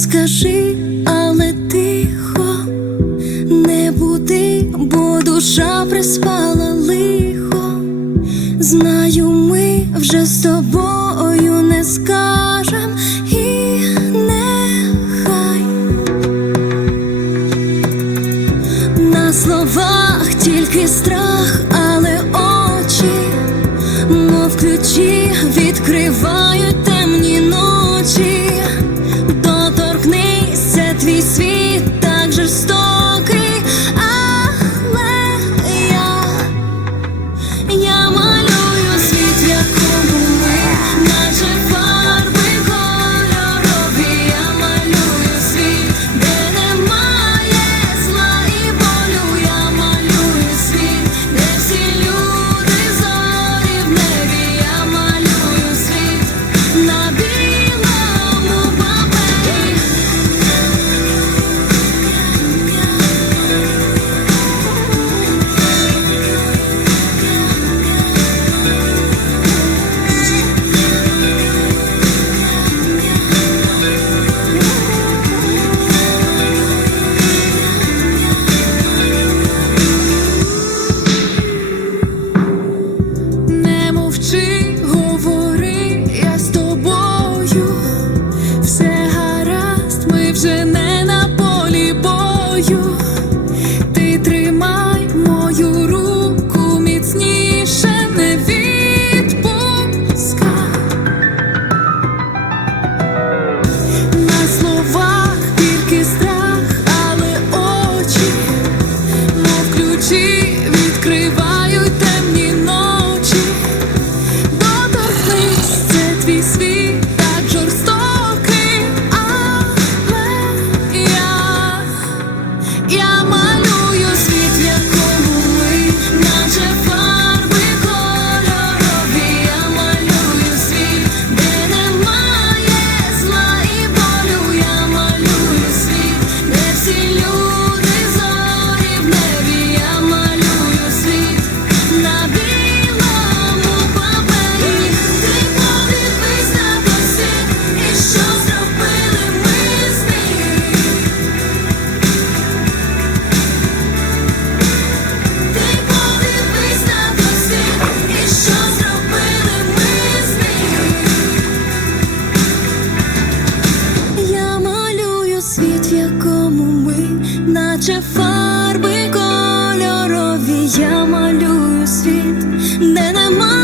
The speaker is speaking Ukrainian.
Скажи, але тихо не буди, бо душа приспала лихо. Знаю, ми вже з тобою не скажем і нехай на словах тільки страх, але очі, мов ключі. Наче фарби кольорові, я малюю світ, де немає.